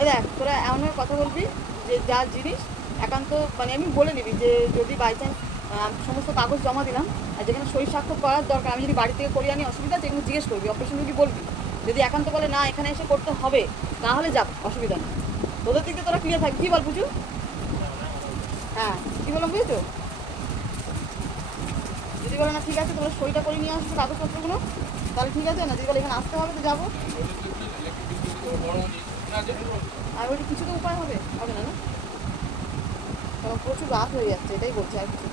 এই দেখ তোরা এমন কথা বলবি যে যার জিনিস একান্ত মানে আমি বলে নিবি যে যদি বাই চান্স সমস্ত কাগজ জমা দিলাম আর যেখানে সই স্বাক্ষর করার দরকার আমি যদি বাড়ি থেকে করিয়ে আনি অসুবিধা আছে এগুলো জিজ্ঞেস করবি অপারেশন রুগী বলবি যদি একান্ত বলে না এখানে এসে করতে হবে তাহলে যাক অসুবিধা নেই তোদের দিকে তোরা ক্লিয়ার থাকবি কী বল বুঝু হ্যাঁ কী বললাম বুঝেছো যদি বলে না ঠিক আছে তোমরা সইটা করে নিয়ে আসছো কাগজপত্রগুলো তাহলে ঠিক আছে না যদি বলে এখানে আসতে হবে তো যাবো আর বলছি কিছু তো উপায় হবে হবে না না কারণ প্রচুর রাত হয়ে যাচ্ছে এটাই বলছি আর কিছু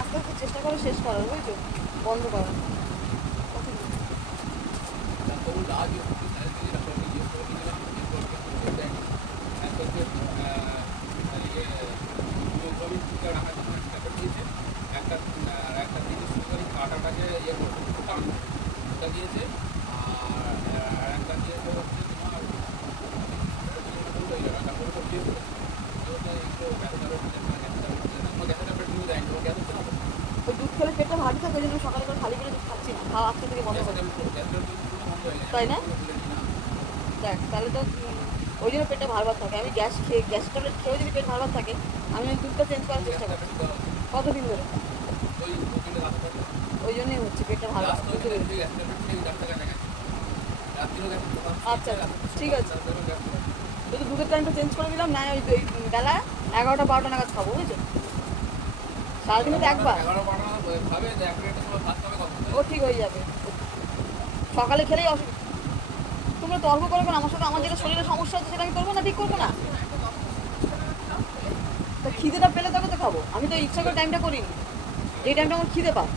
আস্তে আস্তে চেষ্টা করে শেষ করার বুঝছো বন্ধ করার ওই দুধ খেলে পেটটা ভারী থাকে ওই জন্য সকালে করে খালি করে দুধ খাচ্ছি না খাওয়া আজকে থেকে বন্ধ করে তাই না দেখ তাহলে তো ওই জন্য পেটটা ভারবার থাকে আমি গ্যাস ট্যাবলেট খেয়েও যদি পেট ভারবার থাকে আমি দুধটা চেঞ্জ করার চেষ্টা করছি কতদিন ধরে ওই জন্যই হচ্ছে পেটটা ভালো আচ্ছা ঠিক আছে যদি দুধের টাইমটা চেঞ্জ করে দিলাম না ওই বেলা 11টা 12টা নাগাদ খাবো বুঝেছো সারাদিনে তো একবার ও ঠিক হয়ে যাবে সকালে খেলেই অসুবিধা তোমরা তর্ক করবে না আমার সাথে আমার যেটা শরীরে সমস্যা হচ্ছে সেটা আমি করবো না ঠিক করবো না তো খিদেটা পেলে তবে তো খাবো আমি তো ইচ্ছা করে টাইমটা করিনি যেই টাইমটা আমার খিদে পায়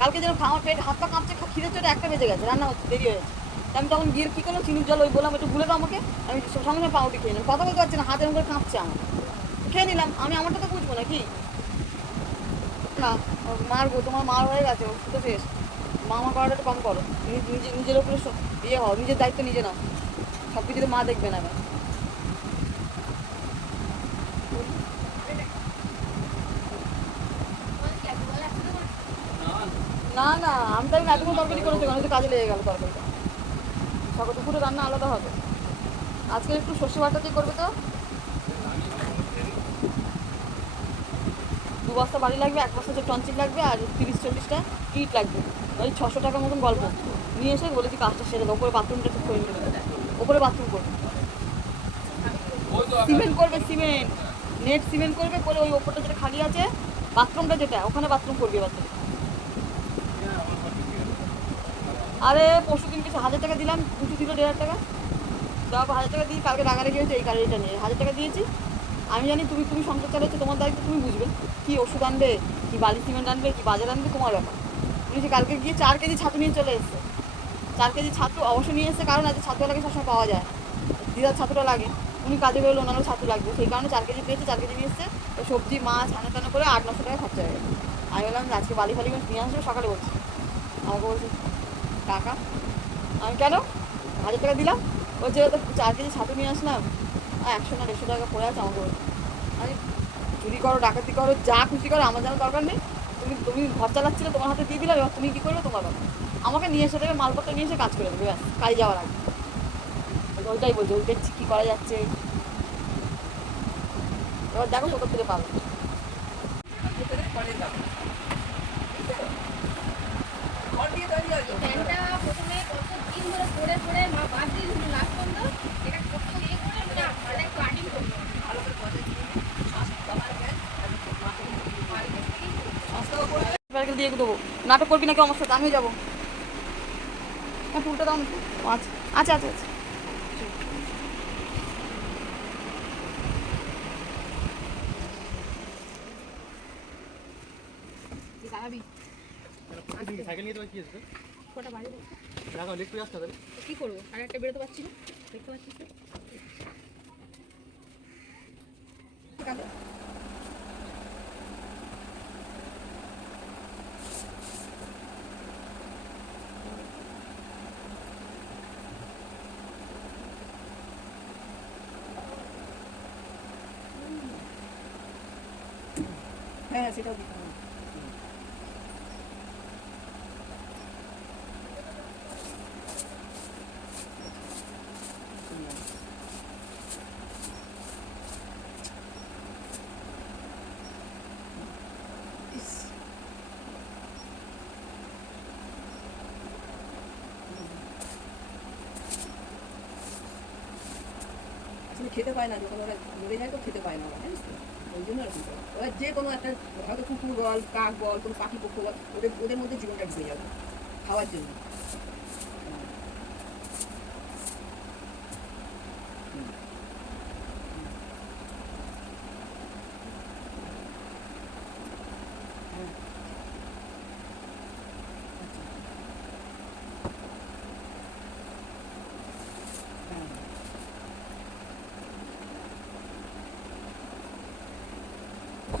কালকে যেন আমার পেট হাত পা কাঁপছে খিদের চোটে 1টা বেজে গেছে রান্না হচ্ছে দেরি হয়েছে আমি তখন গিয়ে কী করলাম চিনির জল ওই বললাম একটু গুলে দাও আমাকে আমি সঙ্গে সঙ্গে পাউটি খেয়ে নিলাম কথা বলতে পারছি না হাতের মুখে কাঁপছে আমার খেয়ে নিলাম আমি আমারটা তো বুঝবো না কি না মারবো তোমার মার হয়ে গেছে ওষুধ তো শেষ মা আমার করাটা একটু কম করো নিজের উপরে ইয়ে হও নিজের দায়িত্ব নিজে নাও সব কিছু তো মা দেখবে না না না আমি তো এতক্ষণ তরকারি করেছি কারণ কাজে লেগে গেল তরকারিটা সকাল দুপুরে রান্না আলাদা হবে আজকে একটু সর্ষে বাটা দিয়ে করবে তো 2 বস্তা বাড়ি লাগবে 1 বস্তা টনচিল লাগবে আর 30-40টা ইট লাগবে ওই 600 টাকার মতন গল্প নিয়ে এসে বলেছি কাজটা সেরে ওপরে বাথরুমটা ঠিক করে নেবে ওপরে বাথরুম করবে সিমেন্ট করবে সিমেন্ট নেট সিমেন্ট করবে করে ওই ওপরটা যেটা খালি আছে বাথরুমটা যেটা ওখানে বাথরুম করবে এবার আরে পরশু দিন কিছু 1000 টাকা দিলাম কিছু দিল 1500 টাকা দেওয়া 1000 টাকা দিয়ে কালকে রাগারাগি হয়েছে এই গাড়িটা নিয়ে 1000 টাকা দিয়েছি আমি জানি তুমি সংসার চালাচ্ছো তোমার দায়িত্ব তুমি বুঝবে কি ওষুধ আনবে কি বালি সিমেন্ট আনবে কি বাজার আনবে তোমার ব্যাপার তুমি যে কালকে গিয়ে 4 কেজি ছাতু নিয়ে চলে এসছে 4 কেজি ছাতু অবশ্যই নিয়ে এসছে কারণ আজ ছাতুটাকে সবসময় পাওয়া যায় দিদার ছাতুটা লাগে উনি কাজে বেরোলে ওনারও ছাতু লাগবে সেই কারণে 4 কেজি পেয়েছে 4 কেজি নিয়ে এসছে তো সবজি মাছ হানা টানা করে 800-900 টাকা খরচা হয়ে গেছে আমি বললাম আজকে বালি ফালি নিয়ে আসবে সকালে বলছি আমাকে বলছি টাকা আমি কেন 1000 টাকা দিলাম বলছে তো 4 কেজি ছাতু নিয়ে আসলাম 100 না 150 টাকা পড়ে আছে আমাকে বলছে আমি চুরি করো ডাকাতি করো যা খুশি করো আমার যেন দরকার নেই তুমি ঘর চালাচ্ছিলে তোমার হাতে দিয়ে দিলাম এবার তুমি কী করবে তোমার ব্যাপার আমাকে নিয়ে এসে দেবে মালপত্র নিয়ে এসে কাজ করে দেবে ব্যাস কাজে যাওয়ার আগে ওইটাই বলছে ওই দেখছি কী করা যাচ্ছে এবার দেখো কোথাও থেকে পাবে দিয়ে দেবো নাটক করবি নাকি আমার সাথে আমিও যাবো হ্যাঁ ফুলটা দাও আচ্ছা আচ্ছা আচ্ছা আচ্ছা কি করবো আর একটা বেরোতে পারছি না দেখতে পাচ্ছি হ্যাঁ সেটাও দিতে হবে। ইস, আসলে খেতে পায় না, যখন ওরা মরে যায় তো খেতে পায় না ওরা, জানিস তো, ওই জন্য এরকম করে। ওরা যে কোনো একটা, হয়তো কুকুর বল, কাক বল, কোনো পাখি পক্ষ বল, ওদের ওদের মধ্যে জীবনটা ঢুকে যাবে খাওয়ার জন্য। হুম, হ্যাঁ, আচ্ছা, হ্যাঁ,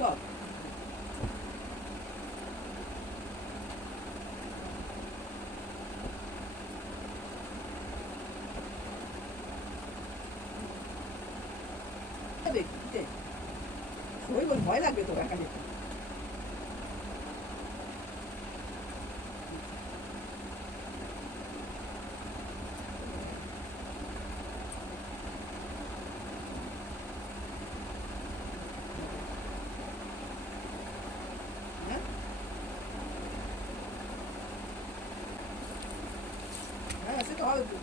সব দেবে দিতে। সবাই বল ভয় লাগবে তো একা যেতে। হ্যাঁ, হ্যাঁ সে তো হবে তো।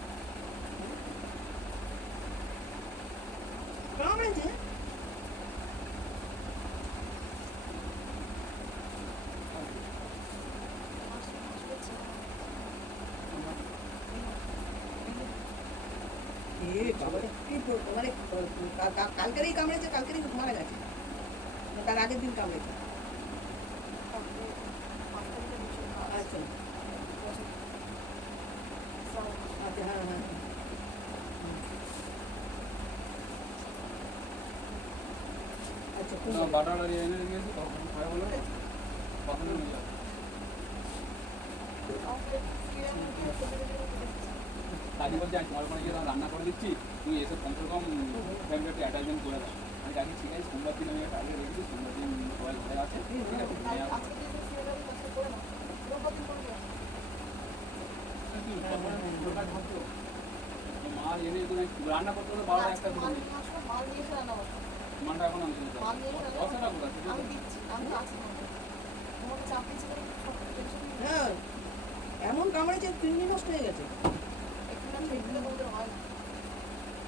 কামড়েছে? এ বাবা রে, কি মানে কালকেরই কামড়েছে, কালকেরই মারা গেছে, না তার আগের দিন কামড়েছে? আচ্ছা, আচ্ছা, হ্যাঁ, হ্যাঁ, হ্যাঁ, হুম, আচ্ছা, খুব ভালো। বাটাটা এনে দিয়েছি তখন খাই বলে কখন নিয়ে যাবে কাজী বলছে আমি তোমার ওখানে গিয়ে তখন রান্না করে দিচ্ছি, তুই এসে কমসে কম ফ্যামিলি একটা অ্যাটাচমেন্ট করে দাও। আমি কাজে ঠিক আছে, সোমবার দিন আমি একটা আগে রেখেছি, সোমবার দিন সবাই ঘরে আছে, ঠিক আছে তুমি নিয়ে আসো। তুই তখন পুরো কাজ ভাবছো মাল এনে তুমি রান্না করতে হলে 12টা একটা করে দিই। মানটা এখন আমি দশ টাকা করে আছে, হ্যাঁ, এমন কামড়েছে কিডনি নষ্ট হয়ে গেছে।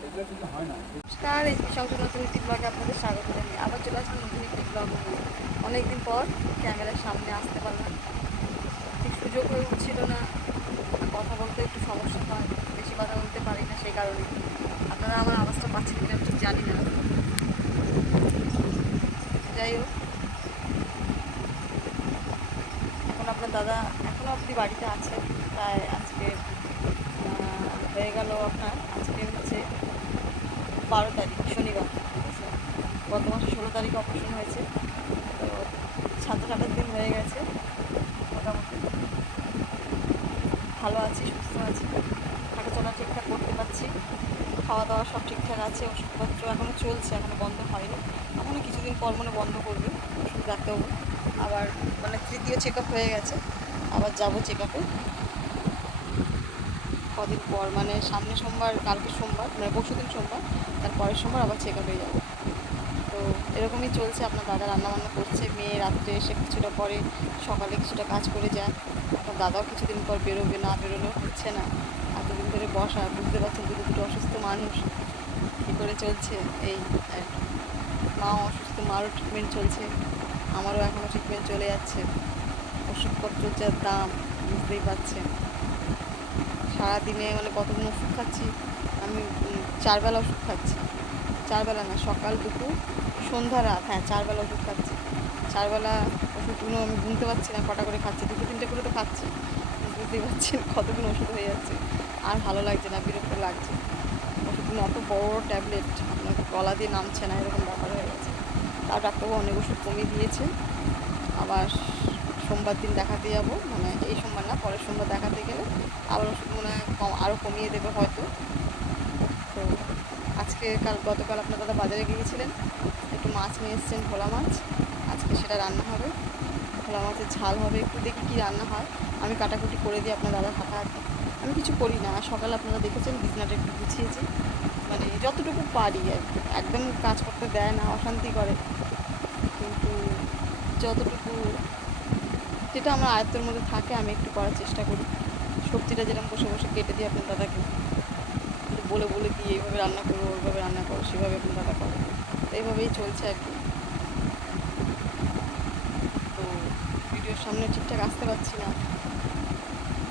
এগুলো কিন্তু হয় না। নমস্কার, এই সংসদ নতুন একটি ব্লগে আপনাদের স্বাগত জানাই। আবার চলে আসলাম নতুন একটি ব্লগ নিয়ে। অনেকদিন পর ক্যামেরার সামনে আসতে পারলাম, ঠিক সুযোগ হয়ে উঠছিল না, কথা বলতে একটু সমস্যা হয়, বেশি কথা বলতে পারি না, সেই কারণে আপনারা আমার আওয়াজটা পাচ্ছেন কিনা আমি ঠিক জানি না। যাই হোক, এখন আপনার দাদা এখনও অবধি বাড়িতে আছে, তাই আজকে হয়ে গেল আপনার, আজকে হচ্ছে 12 তারিখ শনিবার, ঠিক আছে। গত মাসে 16 তারিখে অপারেশন হয়েছে, তো 27-28 দিন হয়ে গেছে। মোটামুটি ভালো আছি, সুস্থ আছি, হাঁটাচলা ঠিকঠাক করতে পারছি, খাওয়া দাওয়া সব ঠিকঠাক আছে, ওষুধপত্র এখনও চলছে, এখনও বন্ধ হয়নি, এখনও কিছুদিন পর মনে বন্ধ করবে ওষুধ ডাক্তারবাবু। আবার মানে তৃতীয় চেক আপ হয়ে গেছে, আবার যাবো চেক আপে কদিন পর, মানে সামনে সোমবার, কালকে সোমবার, মানে পরশুদিন সোমবার, তার পরের সোমবার আবার চেক আপে যাবো। তো এরকমই চলছে, আপনার দাদা রান্নাবান্না করছে, মেয়ে রাত্রে এসে কিছুটা করে, সকালে কিছুটা কাজ করে যায়। আপনার দাদাও কিছুদিন পর বেরোবে, না বেরোলেও হচ্ছে না, এতদিন ধরে বসা, বুঝতে পারছেন, দুটো দুটো অসুস্থ মানুষ কী করে চলছে এই আর কি। মাও অসুস্থ, মারও ট্রিটমেন্ট চলছে, আমারও এখনও ট্রিটমেন্ট চলে যাচ্ছে, ওষুধপত্রের যা দাম বুঝতেই পারছেন। সারাদিনে মানে কতদিন ওষুধ খাচ্ছি আমি, 4 বেলা ওষুধ খাচ্ছি, 4 বেলা না, সকাল দুপুর সন্ধ্যা রাত, হ্যাঁ 4 বেলা ওষুধ খাচ্ছি। 4 বেলা ওষুধগুলো আমি গুনতে পারছি না কটা করে খাচ্ছি, 2-3টে করে তো খাচ্ছি, বুঝতেই পারছেন কতদিন ওষুধ হয়ে যাচ্ছে। আর ভালো লাগছে না, বিরক্ত লাগছে, ওষুধগুলো অত বড় ট্যাবলেট আপনার গলা দিয়ে নামছে না, এরকম ব্যাপার হয়ে গেছে। তার ডাক্তারবাবু অনেক ওষুধ কমিয়ে দিয়েছে, আবার সোমবার দিন দেখাতে যাব, মানে এই সোমবার না, পরের সোমবার দেখাতে গেলে আবার ওষুধ মনে হয় আরও কমিয়ে দেবে হয়তো। তো গতকাল আপনার দাদা বাজারে গিয়েছিলেন, একটু মাছ নিয়ে এসেছেন, ভোলা মাছ, আজকে সেটা এটা রান্না হবে, ভোলা মাছের ঝাল হবে, একটু দেখি কী রান্না হয়। আমি কাটাকুটি করে দিই আপনার দাদার হাতে হাতে। আমি কিছু করি না, সকালে আপনারা দেখেছেন বিছনাটা একটু গুছিয়েছি, মানে যতটুকু পারি আর কি। একদম কাজ করতে দেয় না, অশান্তি করে, কিন্তু যতটুকু যেটা আমার আয়ত্তের মধ্যে থাকে আমি একটু করার চেষ্টা করি। সবজিটা যেরকম বসে বসে কেটে দিই আপনার দাদাকে, একটু বলে বলে দিই এইভাবে রান্না করো, ওইভাবে রান্না করো, সেভাবে আপনার দাদা করে। তো এইভাবেই চলছে আর কি। তো ভিডিওর সামনে ঠিকঠাক আসতে পারছি না,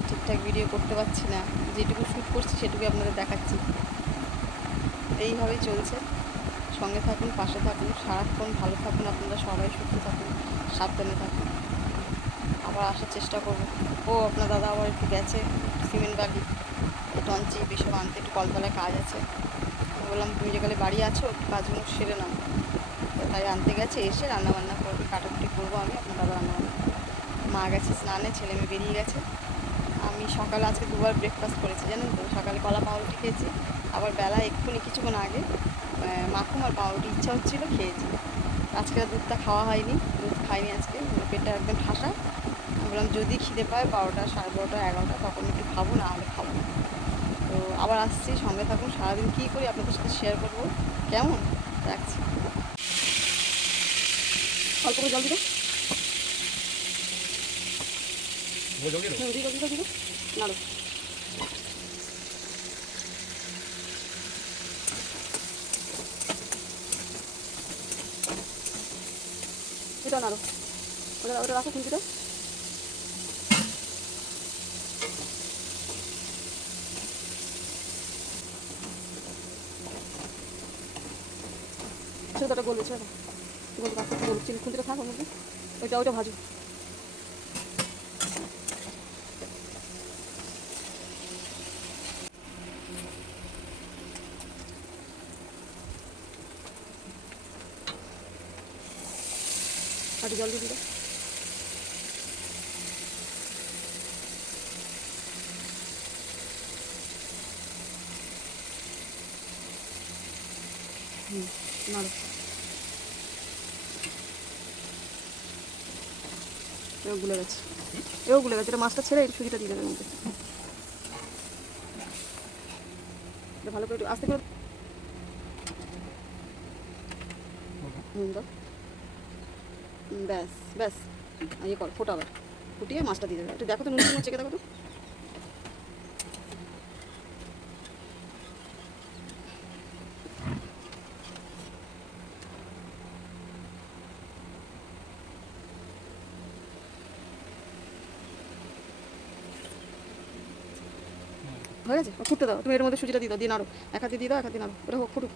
ঠিকঠাক ভিডিও করতে পারছি না, যেটুকু শ্যুট করছি সেটুকুই আপনাদের দেখাচ্ছি। এইভাবেই চলছে। সঙ্গে থাকুন, পাশে থাকুন, সারাক্ষণ ভালো থাকুন, আপনারা সবাই সুস্থ থাকুন, সাবধানে থাকুন। আবার আসার চেষ্টা করবো। ও আপনার দাদা আবার একটু গেছে সিমেন্ট বালি টঞ্চি বিসব আনতে, একটু কলতলায় কাজ আছে। আমি বললাম তুমি যেখানে বাড়ি আছো একটু কাজগুলো সেরে নাও, তো তাই আনতে গেছে, এসে রান্নাবান্না করবে, কাটাকুটি করবো আমি, আপনার দাদা রান্নাবান্না করবো। মা গেছে স্নানে, ছেলে মেয়ে বেরিয়ে গেছে। আমি সকালে আজকে দুবার ব্রেকফাস্ট করেছি জানেন তো। সকালে কলা পাউরুটি খেয়েছি, আবার বেলা এক্ষুনি কিছুক্ষণ আগে মাখন আর পাউরুটি ইচ্ছা হচ্ছিলো, খেয়েছি। আজকে আর দুধটা খাওয়া হয়নি, দুধ খাইনি আজকে, পেটটা একদম ঠাসা। আমি বললাম যদি খিদে পায় 12টা, 12:30, 11টা তখন একটু খাবো, না হলে খাবো না। তো আবার আসছি, সঙ্গে থাকুন। সারাদিন কী করি আপনাদের সাথে শেয়ার করবো, কেমন? রাখছি। অল্প করে জল দিবে, দিবে নাড়ো। এটা নাড়ো, ওটা ওটা রাখো খুঁজিটা। সেটা ওটা বলছে, বলতে পারছি বলছি, খুঁজিটা থাক ওর মধ্যে, ওইটা ওইটা ভাজো। একটু জল দিয়ে দিবে। নাড়ো, এও গুলে গেছে, এও গুলে গেছে। এটা মাছটা ছেড়ে একটু সুজিটা দিয়ে দেবে মধ্যে, এটা ভালো করে একটু আস্তে করে দাও। ব্যাস ব্যাস, ইয়ে কর, ফোটাবে, ফুটিয়ে মাছটা দিয়ে দেবে। একটু দেখো তো, নুন চেখে দেখো তো। হয়ে গেছে, ফুটতে দাও। তুমি এর মধ্যে সুজিটা দিয়ে দাও, দিয়ে নাড়ো, এক হাতে দিয়ে দাও, এক হাতে নাড়ো, ওটা হোক, ফুটুক।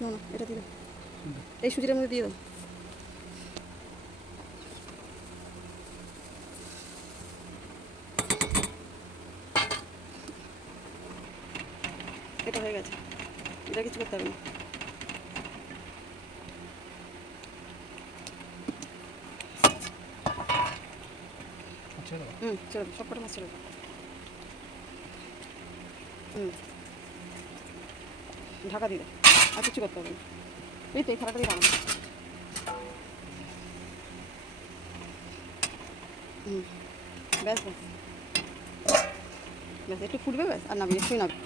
না না, এটা দিয়ে দাও, এই সুজিটার মধ্যে দিয়ে দাও। এটা হয়ে গেছে, এটা কিছু করতে হবে না। ছেড়ে দাও, সব কটা মাছ ছেড়ে দাও। ঢাকা দিয়ে দাও, আর কিছু করতে হবে না। এই তো এই খারাটা দিয়ে বানাবো। ব্যাস ব্যাস ব্যাস, একটু ফুটবে ব্যাস, আর নাবি, একটুই নাবি।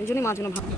এই জন্যই মাছগুলো ভালো।